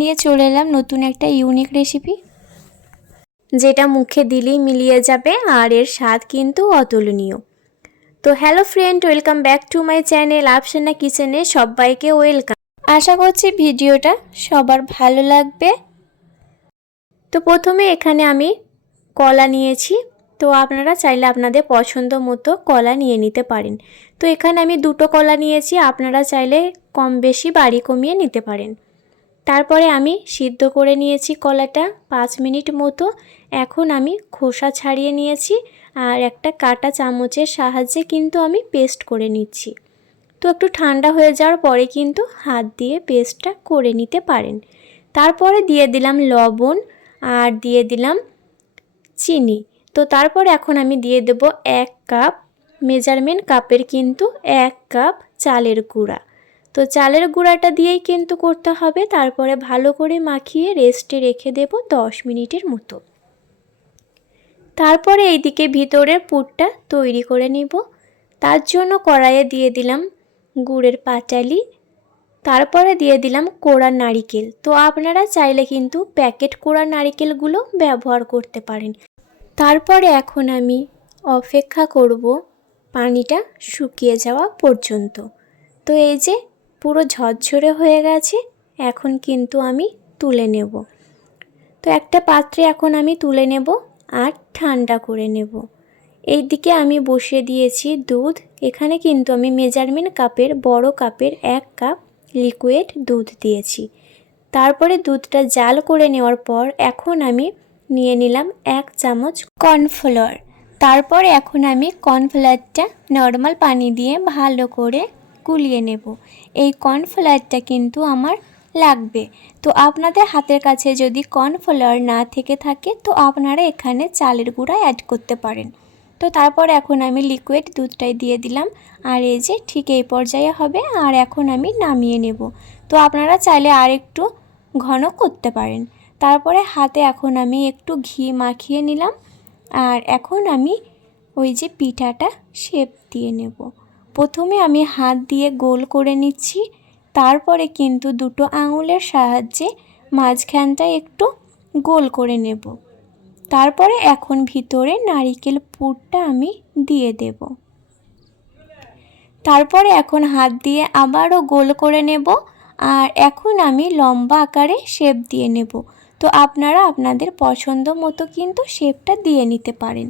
নিয়ে চলে এলাম নতুন একটা ইউনিক রেসিপি যেটা মুখে দিলেই মিলিয়ে যাবে আর এর স্বাদ কিন্তু অতুলনীয়। তো hello friend welcome back to my channel Apsana কিচেনে সবাইকে ওয়েলকাম আশা করছি ভিডিওটা সবার ভালো লাগবে। তো প্রথমে এখানে আমি কলা নিয়েছি। তো আপনারা চাইলে আপনাদের পছন্দ মতো কলা নিয়ে নিতে পারেন। তো এখানে আমি দুটো কলা নিয়েছি, আপনারা চাইলে কম বেশি বাড়ি কমিয়ে নিতে পারেন। তারপরে আমি সিদ্ধ করে নিয়েছি কলাটা, পাঁচ মিনিট মতো। এখন আমি খোসা ছাড়িয়ে নিয়েছি আর একটা কাটা চামচের সাহায্যে কিন্তু আমি পেস্ট করে নিচ্ছি। তো একটু ঠান্ডা হয়ে যাওয়ার পরে কিন্তু হাত দিয়ে পেস্টটা করে নিতে পারেন। তারপরে দিয়ে দিলাম লবণ আর দিয়ে দিলাম চিনি। তো তারপর এখন আমি দিয়ে দেব এক কাপ, মেজারমেন্ট কাপের কিন্তু এক কাপ চালের গুঁড়া। তো চালের গুঁড়াটা দিয়েই কিন্তু করতে হবে। তারপরে ভালো করে মাখিয়ে রেস্টে রেখে দেব দশ মিনিটের মতো। তারপরে এইদিকে ভিতরের পুরটা তৈরি করে নিব। তার জন্য কড়াইয়ে দিয়ে দিলাম গুড়ের পাটালি তারপরে দিয়ে দিলাম কোড়া নারিকেল। তো আপনারা চাইলে কিন্তু প্যাকেট কোড়া নারিকেলগুলো ব্যবহার করতে পারেন। তারপরে এখন আমি অপেক্ষা করব পানিটা শুকিয়ে যাওয়া পর্যন্ত। তো এই যে পুরো ঝরঝরে হয়ে গেছে, এখন কিন্তু আমি তুলে নেব। তো একটা পাত্রে এখন আমি তুলে নেব আর ঠান্ডা করে নেব। এই দিকে আমি বসিয়ে দিয়েছি দুধ। এখানে কিন্তু আমি মেজারমেন্ট কাপের, বড় কাপের এক কাপ লিকুইড দুধ দিয়েছি। তারপরে দুধটা জাল করে নেওয়ার পর এখন আমি নিয়ে নিলাম এক চামচ কর্নফ্লাওয়ার তারপর এখন আমি কর্নফ্লাওয়ারটা নর্মাল পানি দিয়ে ভালো করে গুলিয়ে নেব। এই কর্নফ্লাওয়ারটা কিন্তু আমার লাগবে। তো আপনাদের হাতের কাছে যদি কর্নফ্লাওয়ার না থেকে থাকে, তো আপনারা এখানে চালের গুঁড়া অ্যাড করতে পারেন। তো তারপর এখন আমি লিকুইড দুধটাই দিয়ে দিলাম। আর এই যে ঠিক এই পর্যায়ে হবে, আর এখন আমি নামিয়ে নেব। তো আপনারা চাইলে আর একটু ঘন করতে পারেন। তারপরে হাতে এখন আমি একটু ঘি মাখিয়ে নিলাম। আর এখন আমি ওই যে পিঠাটা শেপ দিয়ে নেব। প্রথমে আমি হাত দিয়ে গোল করে নিচ্ছি, তারপরে কিন্তু দুটো আঙুলের সাহায্যে মাঝখানটা একটু গোল করে নেব। তারপরে এখন ভিতরে নারিকেল পুরটা আমি দিয়ে দেব। তারপরে এখন হাত দিয়ে আবারও গোল করে নেব, আর এখন আমি লম্বা আকারে শেপ দিয়ে নেব। তো আপনারা আপনাদের পছন্দ মতো কিন্তু শেপটা দিয়ে নিতে পারেন।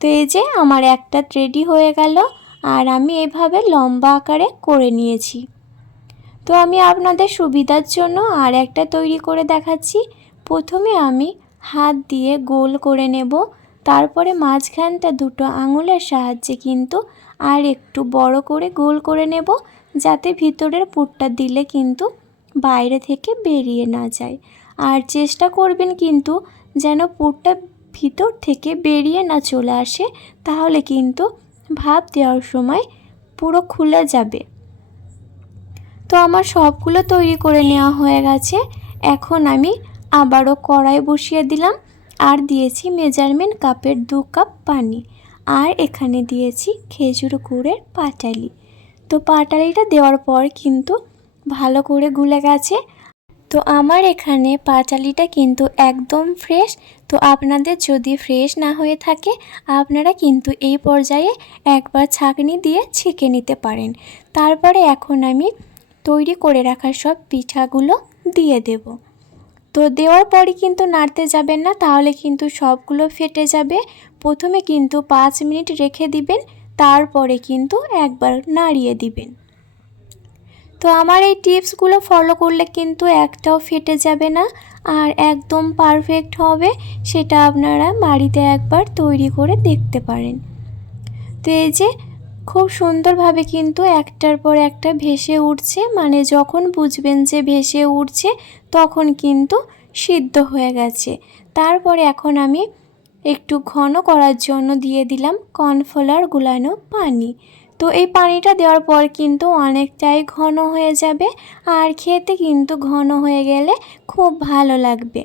তো এই যে আমার একটা রেডি হয়ে গেল। আর আমি এভাবে লম্বা আকারে করে নিয়েছি। তো আমি আপনাদের সুবিধার জন্য আর একটা তৈরি করে দেখাচ্ছি। প্রথমে আমি হাত দিয়ে গোল করে নেব। তারপরে মাঝখানটা দুটো আঙুলের সাহায্যে কিন্তু আর একটু বড় করে গোল করে নেব, যাতে ভিতরের পুরটা দিলে কিন্তু বাইরে থেকে বেরিয়ে না যায়। আর চেষ্টা করবেন কিন্তু যেন পুরটা ভিতর থেকে বেরিয়ে না চলে আসে, তাহলে কিন্তু ভাপ দেওয়ার সময় পুরো খুলে যাবে। তো আমার সবগুলো তৈরি করে নেওয়া হয়ে গেছে। এখন আমি আবারও কড়াই বসিয়ে দিলাম আর দিয়েছি মেজারমেন্ট কাপের দু কাপ পানি। আর এখানে দিয়েছি খেজুর গুড়ের পাটালি। তো পাটালিটা দেওয়ার পর কিন্তু ভালো করে গুলে গেছে। তো আমার এখানে পাঁচালিটা কিন্তু একদম ফ্রেশ তো আপনাদের যদি ফ্রেশ না হয়ে থাকে, আপনারা কিন্তু এই পর্যায়ে একবার ছাঁকনি দিয়ে ছেঁকে নিতে পারেন। তারপরে এখন আমি তৈরি করে রাখা সব পিঠাগুলো দিয়ে দেব। তো দেওয়ার পরই কিন্তু নাড়তে যাবেন না, তাহলে কিন্তু সবগুলো ফেটে যাবে। প্রথমে কিন্তু পাঁচ মিনিট রেখে দিবেন, তারপরে কিন্তু একবার নাড়িয়ে দিবেন। তো আমার এই টিপসগুলো ফলো করলে কিন্তু একটাও ফেটে যাবে না আর একদম পারফেক্ট হবে সেটা আপনারা বাড়িতে একবার তৈরি করে দেখতে পারেন। তো এই যে খুব সুন্দরভাবে কিন্তু একটার পর একটা ভেসে উঠছে মানে যখন বুঝবেন যে ভেসে উঠছে তখন কিন্তু সিদ্ধ হয়ে গেছে। তারপরে এখন আমি একটু ঘন করার জন্য দিয়ে দিলাম কর্নফ্লাওয়ার গুলানো পানি। তো এই পানিটা দেওয়ার পর কিন্তু অনেকটাই ঘন হয়ে যাবে আর খেতে কিন্তু ঘন হয়ে গেলে খুব ভালো লাগবে।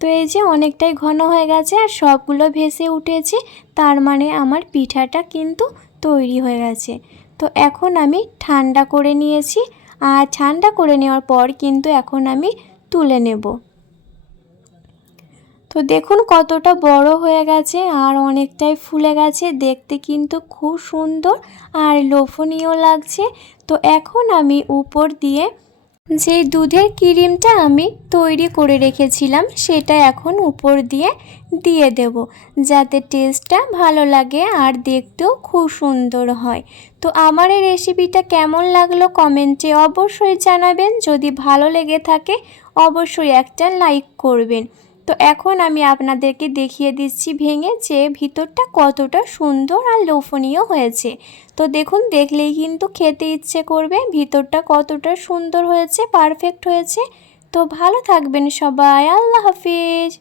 তো এই যে অনেকটাই ঘন হয়ে গেছে আর সবগুলো ভেসে উঠেছে, তার মানে আমার পিঠাটা কিন্তু তৈরি হয়ে গেছে। তো এখন আমি ঠান্ডা করে নিয়েছি আর ঠান্ডা করে নেওয়ার পর কিন্তু এখন আমি তুলে নেব। তো দেখুন কতটা বড় হয়ে গেছে আর অনেকটাই ফুলে গেছে। দেখতে কিন্তু খুব সুন্দর আর লোভনীয় লাগছে। তো এখন আমি উপর দিয়ে যে দুধের ক্রিমটা আমি তৈরি করে রেখেছিলাম সেটা এখন উপর দিয়ে দিয়ে দেব যাতে টেস্টটা ভালো লাগে আর দেখতেও খুব সুন্দর হয়। তো আমার এই রেসিপিটা কেমন লাগল কমেন্টে অবশ্যই জানাবেন। যদি ভালো লেগে থাকে অবশ্যই একটা লাইক করবেন। তো এখন আমি আপনাদেরকে দেখিয়ে দিচ্ছি ভেঙে যে ভিতরটা কতটা সুন্দর আর লোফনীয় হয়েছে। তো দেখুন, দেখলেই কিন্তু খেতে ইচ্ছে করবে। ভিতরটা কতটা সুন্দর হয়েছে পারফেক্ট হয়েছে। তো ভালো থাকবেন সবাই। আল্লাহ হাফিজ।